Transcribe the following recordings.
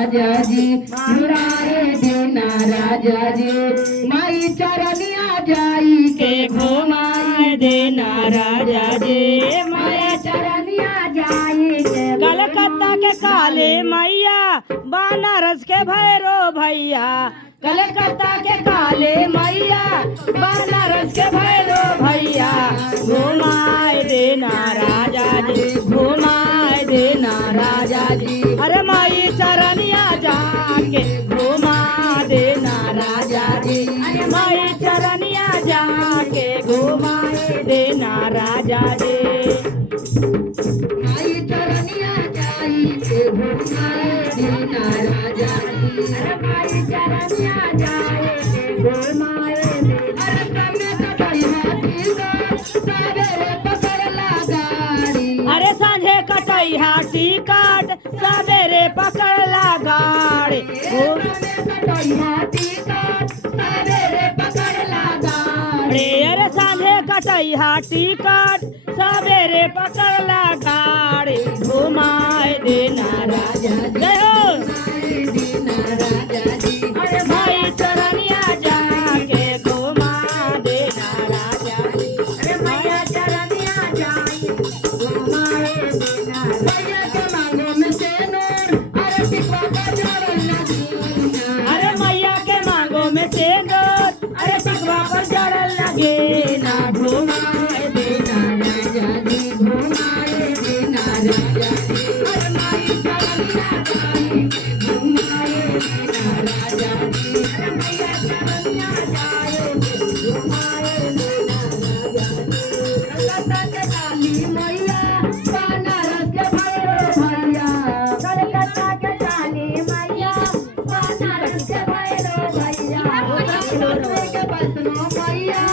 राजा जी घुमाए देना राजा जी माई चरनिया जाई के घुमाए देना राजा जी माई चरनिया जाई के कलकत्ता के काले मैया बनारस के भैरो भैया कलकत्ता के काले मैया बनारस के भैरो भैया घुमाए देना राजा जी घुमाए देना राजा जी अरे माई चरनिया जाके घुमा देना राजा जी अरे माई चरनिया जाके घुमाए देना राजा जी माई चरनिया जाई के घुमाए देना राजा जी अरे माई चरनिया जाई के घुमाए देना अरे समय कटाई हाथी का सवेरे पकड़ला गाड़ी अरे सांझे कटई हाथी काट सवेरे पकड़ला गाड़ी कटाई हाथी का सवेरे पकड़ला गाड़ी अरे सांझे कटई हाथी काट सवेरे पकड़ला गाड़ी घुमाए देना राजा जय हो देना राजा जी अरे माई चरनिया जाके घुमा देना राजा जी अरे मैया चरनिया जाई घुमाए देना मैया के मांगो में से नूर अरे टिकवा का जोड़न लगी अरे मैया के मांगो में सिंदूर अरे टिकवा पर जड़ल लगे ना घुमाए देना राजा जी घुमाए देना राजा जी अरे माई चरनिया जाई घुमाए देना राजा जी अरे मैया चरनिया जाई घुमाए देना राजा जी कलकत्ता के काली मैया बनारस के भैरो भैया कलकत्ता के काली मैया बनारस के भैरो भैया कश्मीर के बसनो मैया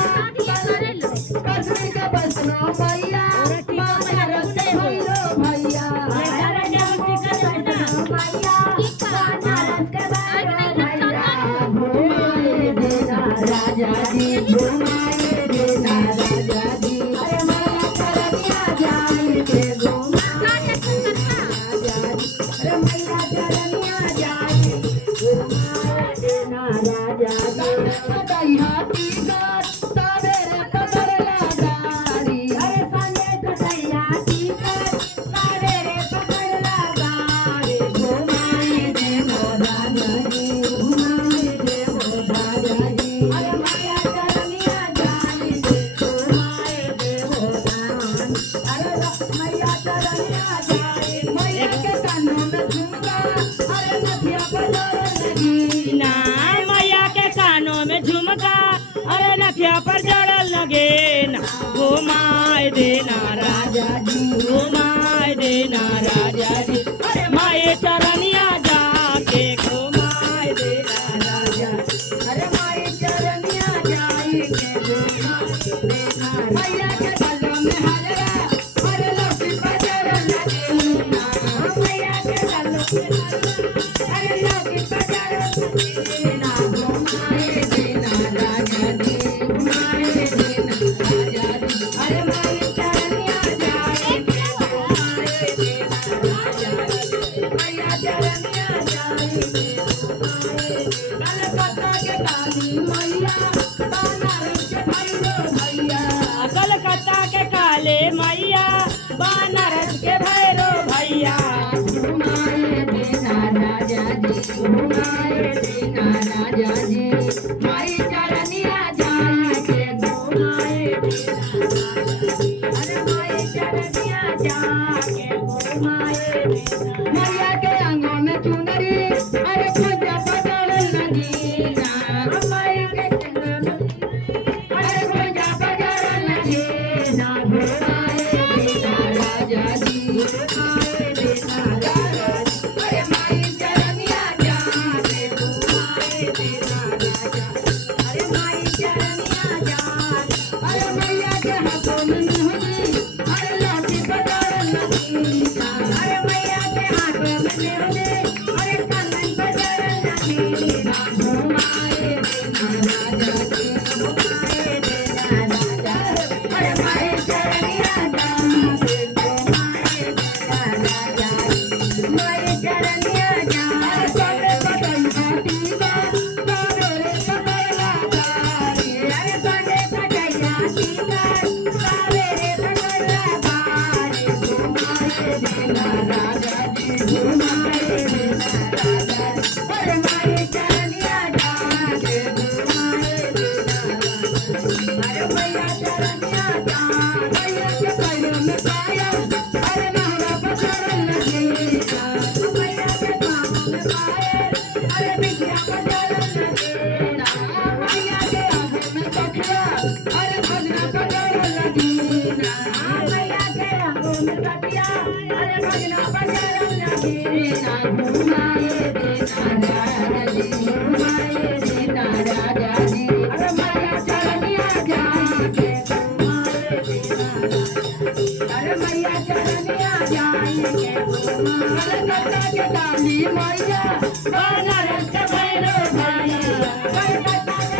कश्मीर के बसनो मैया बनारस के भैरो भैया घुमाए देना राजा जी घुमाए देना राजा जी अरे मैया चरनिया जाई के घुमाए देना राजा जी अरे मैया चरनिया जाई घुमाए देना राजा जी कटाई हाथी का सवेरे पकड़ला गाड़ी अरे संगे कटाई हाथी का सवेरे पकड़ला गाड़ी घुमाए देना राजा जी घुमाए देना राजा जी अरे मैया चरनिया जाई घुमाए देना दान अरे मैया चरनिया जाई मैया के कानों में झुमका अरे नथिया बजाए लगी ना मैया के कानों में झुमका अरे नथिया पर जड़ल लगे ना घुमाए देना राजा जी घुमाए देना राजा जी अरे माए चरनिया जाके घुमाए देना राजा जी अरे माई चरनिया जाई के घुमाए देना मैया के गलों में हाजरा अरे लौटी बजर लगी ना मैया के गलों में हाजरा अरे लौटी बजर लगी ना घुमाए देना राजा जी घुमाए देना राजा जी अरे माई चरनिया जाई के घुमाए देना राजा जी मैया चरनिया जाई के घुमाए कलकत्ता के काली मैया बनारस के भैरो भैया कलकत्ता के काले मैया बनारस के भैरो भैया घुमाए देना राजा जी घुमाए देना राजा जी माई चरनिया जाई के घुमाए देना राजा जी अरे माई चरनिया जाके घुमाए देना मैया के अंगों में चुनरी अरे पूजा पकड़ लगी ना माई के अंगों में अरे पूजा पकड़ लगी ना घुमाए देना राजा जी घुमाए देना राजा जी अरे माई चरनिया जाके घुमाए देना राजा अरे माई चरनिया जाके अरे मैया के हाथों में मेहंदी अरे लाठी पकड़ लगी ना अरे मैया के हाथों में मेहंदी अरे कंगन पकड़ लगी ना घुमाए देना राजा जी घुमाए देना राजा अरे माई चरनिया जाके घुमाए देना राजा माई चरनिया जाके घुमाए देना राजा जी अरे माई चरनिया जाके घुमाए देना राजा अरे मैया चरनिया जा मैया के पैरों में पाया अरे नहवा पसरन लगेगा मैया के पाँव में पाए अरे बिटिया पसरन लगेगा मैया के आंखों में तकिया अरे भजना पसरन लगेगा मैया के आंखों में तकिया अरे भजना पसरन लगेगा घुमाए देना राजा जी घुमाए देना राजा जी अरे मैया चरनिया जाके घुमाए देना राजा अरे मैया चरनिया जाएंगे घुमाए कलकत्ता के काली मैया बनारस के भैरव भैया कलकत्ता के